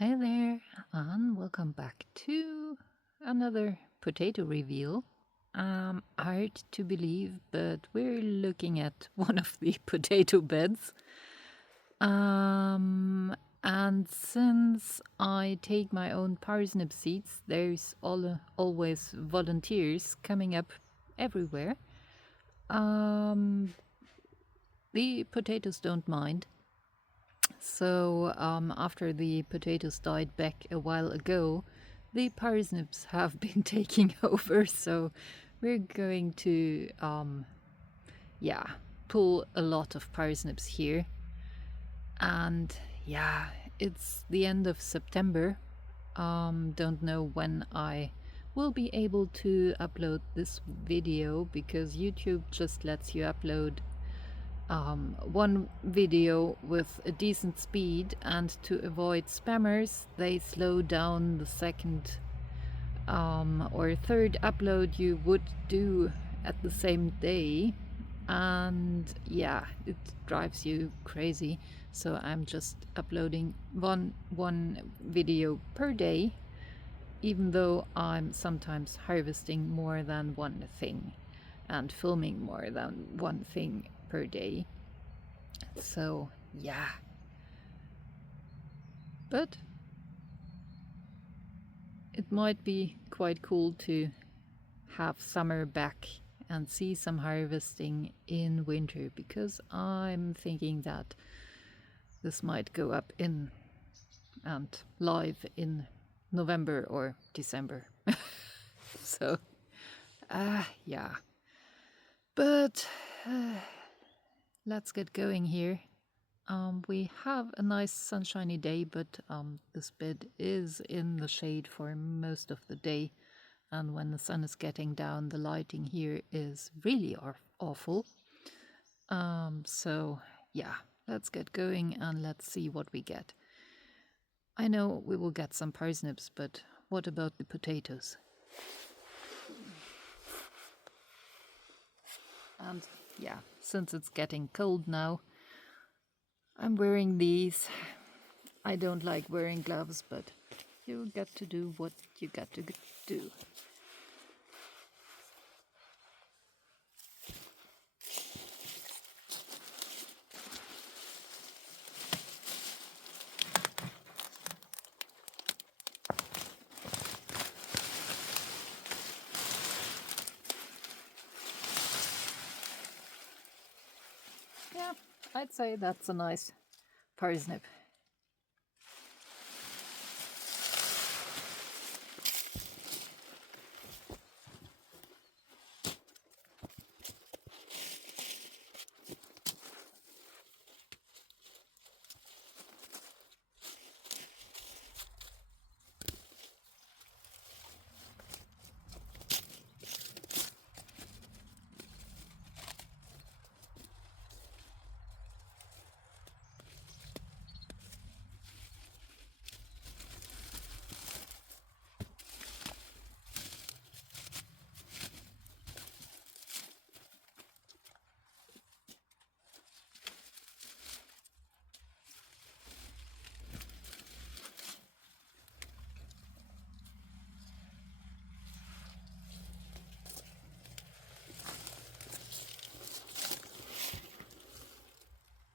Hi there, and welcome back to another potato reveal. Hard to believe, but we're looking at one of the potato beds. And since I take my own parsnip seeds, there's always volunteers coming up everywhere. The potatoes don't mind. So, after the potatoes died back a while ago, the parsnips have been taking over. So, we're going to, pull a lot of parsnips here. And yeah, it's the end of September. Don't know when I will be able to upload this video because YouTube just lets you upload one video with a decent speed, and to avoid spammers they slow down the second or third upload you would do at the same day, and yeah, it drives you crazy. So I'm just uploading one video per day, even though I'm sometimes harvesting more than one thing and filming more than one thing per day. So, yeah. But it might be quite cool to have summer back and see some harvesting in winter, because I'm thinking that this might go up in and live in November or December. So, yeah. But let's get going here. We have a nice sunshiny day, but this bed is in the shade for most of the day. And when the sun is getting down, the lighting here is really awful. So, yeah, let's get going and let's see what we get. I know we will get some parsnips, but what about the potatoes? And yeah, since it's getting cold now, I'm wearing these. I don't like wearing gloves, but you get to do what you got to do. Yeah, I'd say that's a nice parsnip.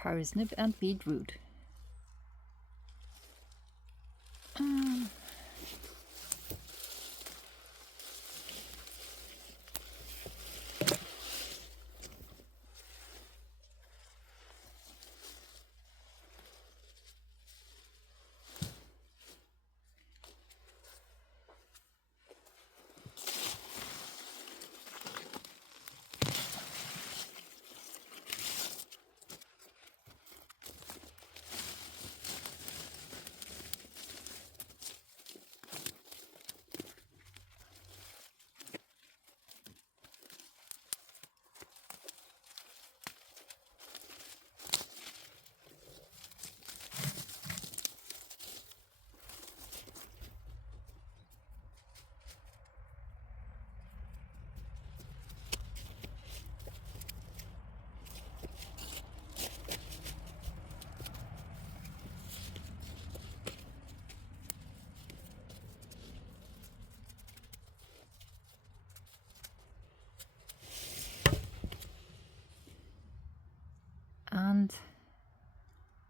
Parsnip and beetroot.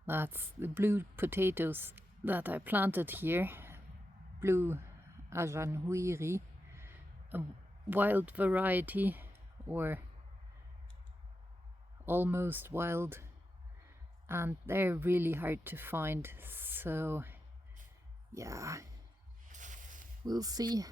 That's the blue potatoes that I planted here. Blue Ajanhuiri, a wild variety or almost wild, and they're really hard to find, so yeah, we'll see.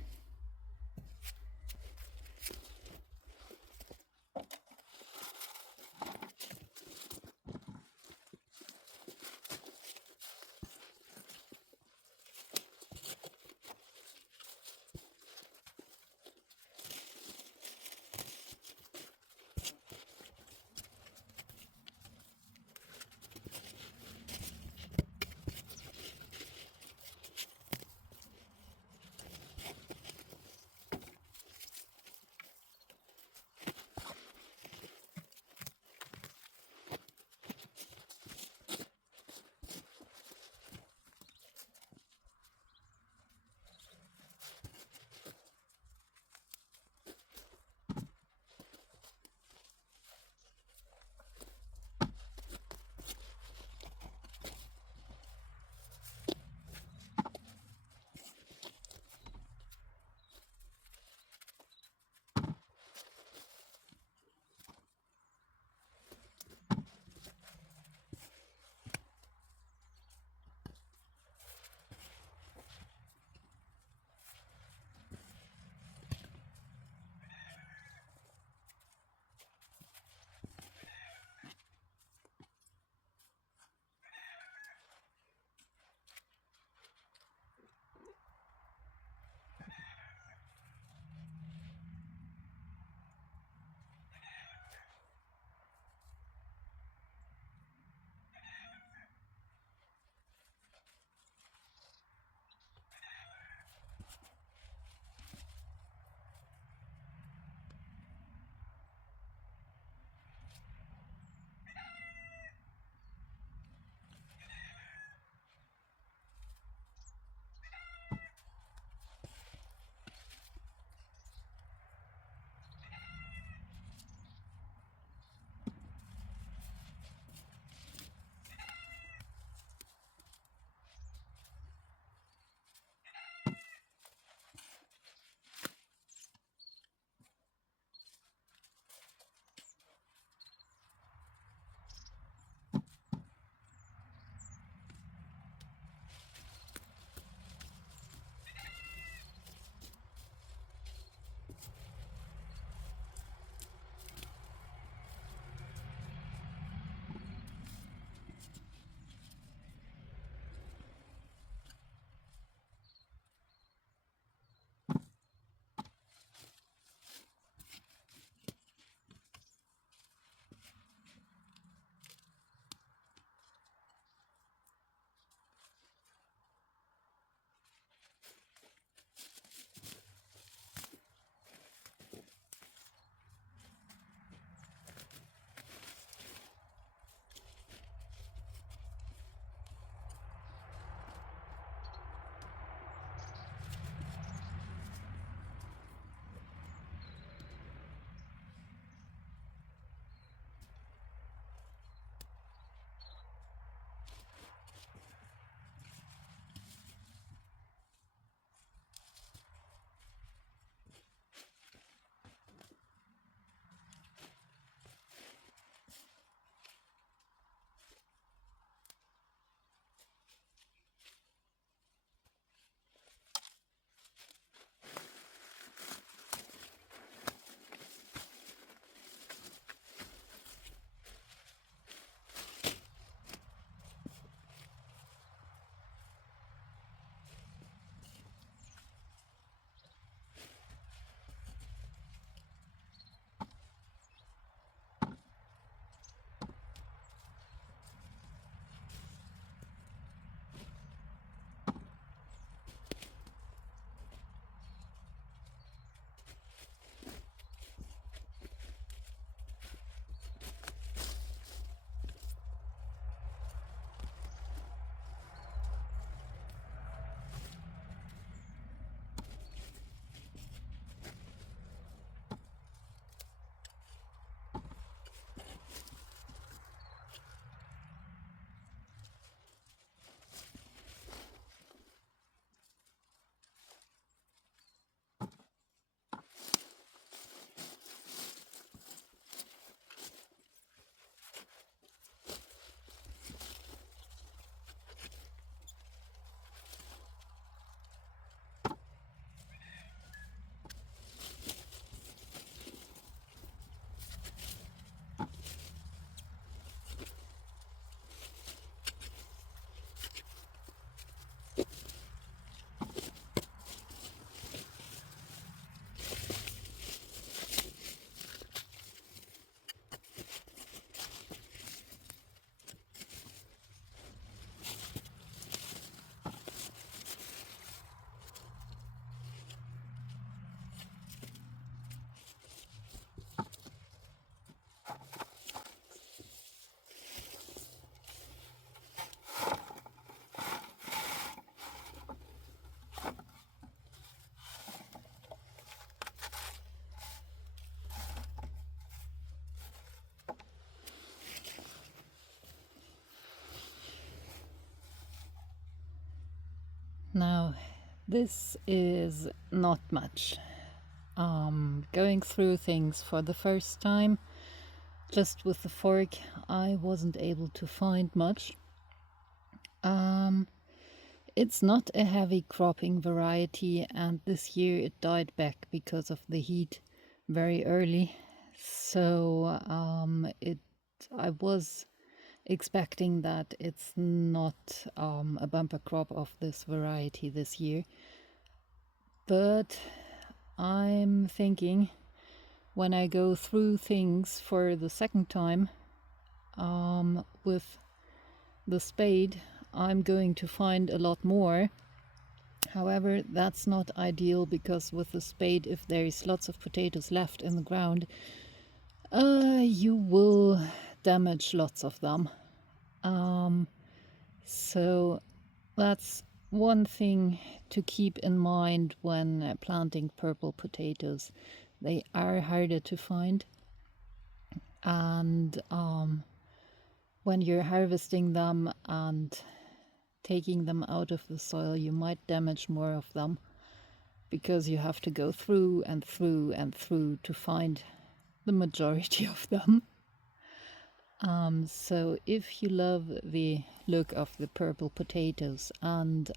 Now, this is not much. Going through things for the first time, just with the fork, I wasn't able to find much. It's not a heavy cropping variety, and this year it died back because of the heat very early. So I was expecting that it's not a bumper crop of this variety this year. But I'm thinking when I go through things for the second time with the spade, I'm going to find a lot more. However, that's not ideal because with the spade, if there is lots of potatoes left in the ground, you will damage lots of them. So that's one thing to keep in mind when planting purple potatoes. They are harder to find, and when you're harvesting them and taking them out of the soil, you might damage more of them because you have to go through and through and through to find the majority of them. So if you love the look of the purple potatoes, and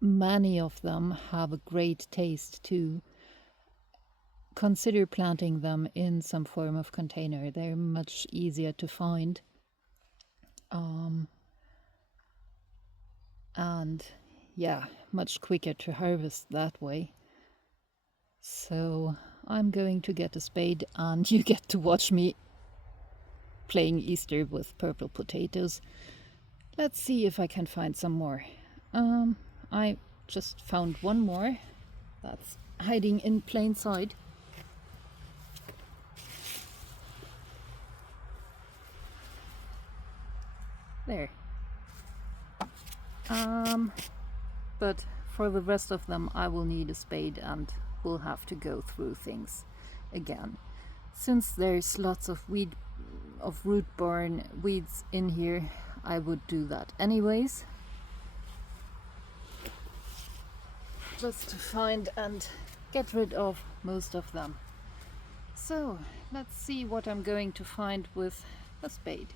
many of them have a great taste too, consider planting them in some form of container. They're much easier to find. And yeah, much quicker to harvest that way. So I'm going to get a spade and you get to watch me playing Easter with purple potatoes. Let's see if I can find some more. I just found one more that's hiding in plain sight. There. But for the rest of them I will need a spade and will have to go through things again. Since there's lots of root-borne weeds in here, I would do that anyways. Just to find and get rid of most of them. So let's see what I'm going to find with a spade.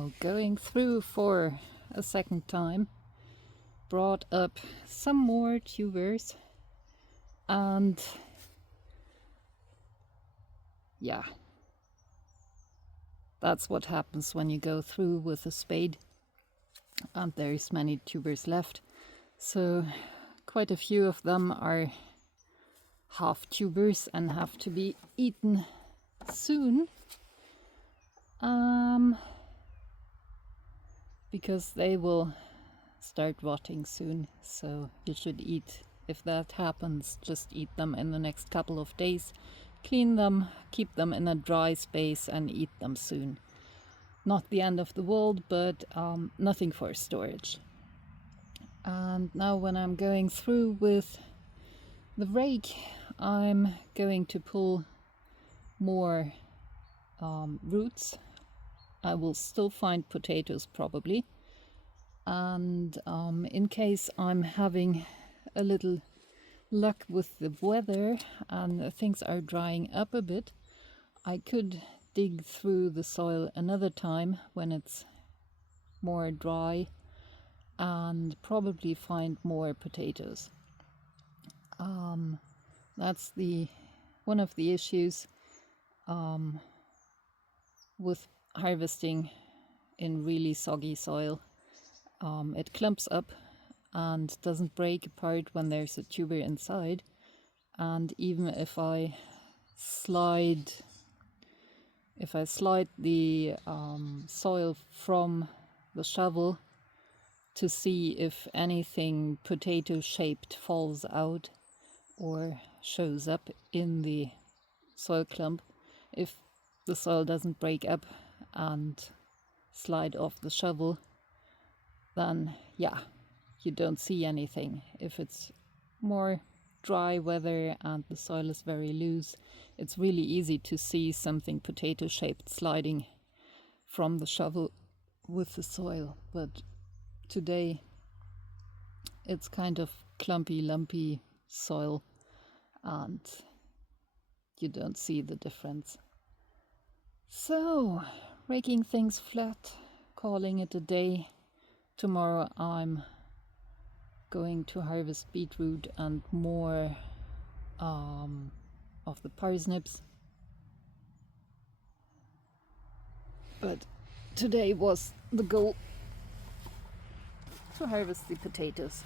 Now, going through for a second time, brought up some more tubers, and yeah, that's what happens when you go through with a spade and there's many tubers left. So quite a few of them are half tubers and have to be eaten soon, because they will start rotting soon. So you should eat, if that happens, just eat them in the next couple of days. Clean them, keep them in a dry space and eat them soon. Not the end of the world, but nothing for storage. And now when I'm going through with the rake, I'm going to pull more roots. I will still find potatoes probably. And in case I'm having a little luck with the weather and things are drying up a bit, I could dig through the soil another time when it's more dry and probably find more potatoes. That's one of the issues with harvesting in really soggy soil. It clumps up and doesn't break apart when there's a tuber inside. And even if I slide the soil from the shovel to see if anything potato shaped falls out or shows up in the soil clump, if the soil doesn't break up and slide off the shovel, then yeah, you don't see anything. If it's more dry weather and the soil is very loose, it's really easy to see something potato shaped sliding from the shovel with the soil. But today it's kind of clumpy, lumpy soil and you don't see the difference. So, raking things flat, calling it a day. Tomorrow I'm going to harvest beetroot and more of the parsnips. But today was the goal, to harvest the potatoes.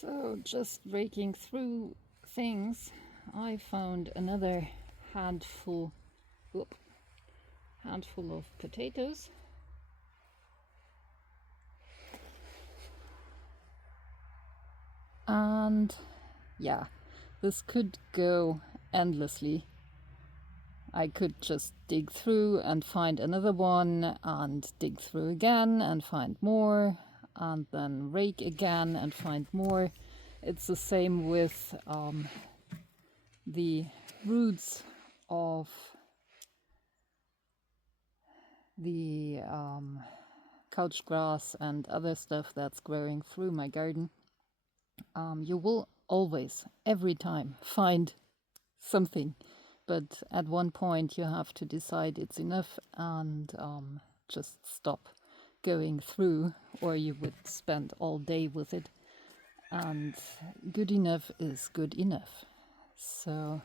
So just raking through things, I found another handful of potatoes. And yeah, this could go endlessly. I could just dig through and find another one and dig through again and find more and then rake again and find more. It's the same with the roots of the couch grass and other stuff that's growing through my garden. You will always, every time, find something, but at one point you have to decide it's enough and just stop going through, or you would spend all day with it, and good enough is good enough. So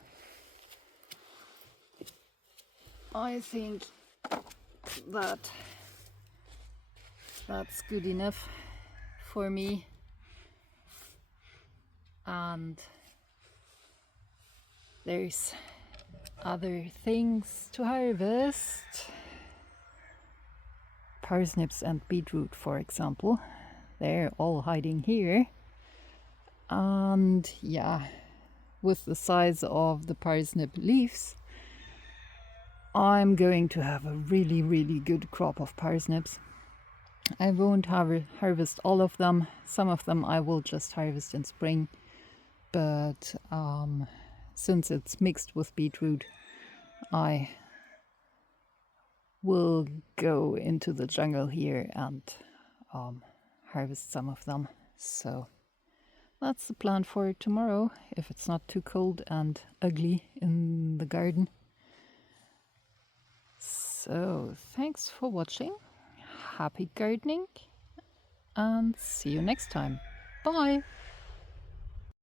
I think that that's good enough for me. And there's other things to harvest. Parsnips and beetroot, for example. They're all hiding here. And yeah, with the size of the parsnip leaves, I'm going to have a really, really good crop of parsnips. I won't harvest all of them. Some of them I will just harvest in spring. But since it's mixed with beetroot, I will go into the jungle here and harvest some of them. So that's the plan for tomorrow, if it's not too cold and ugly in the garden. So thanks for watching. Happy gardening and see you next time. Bye!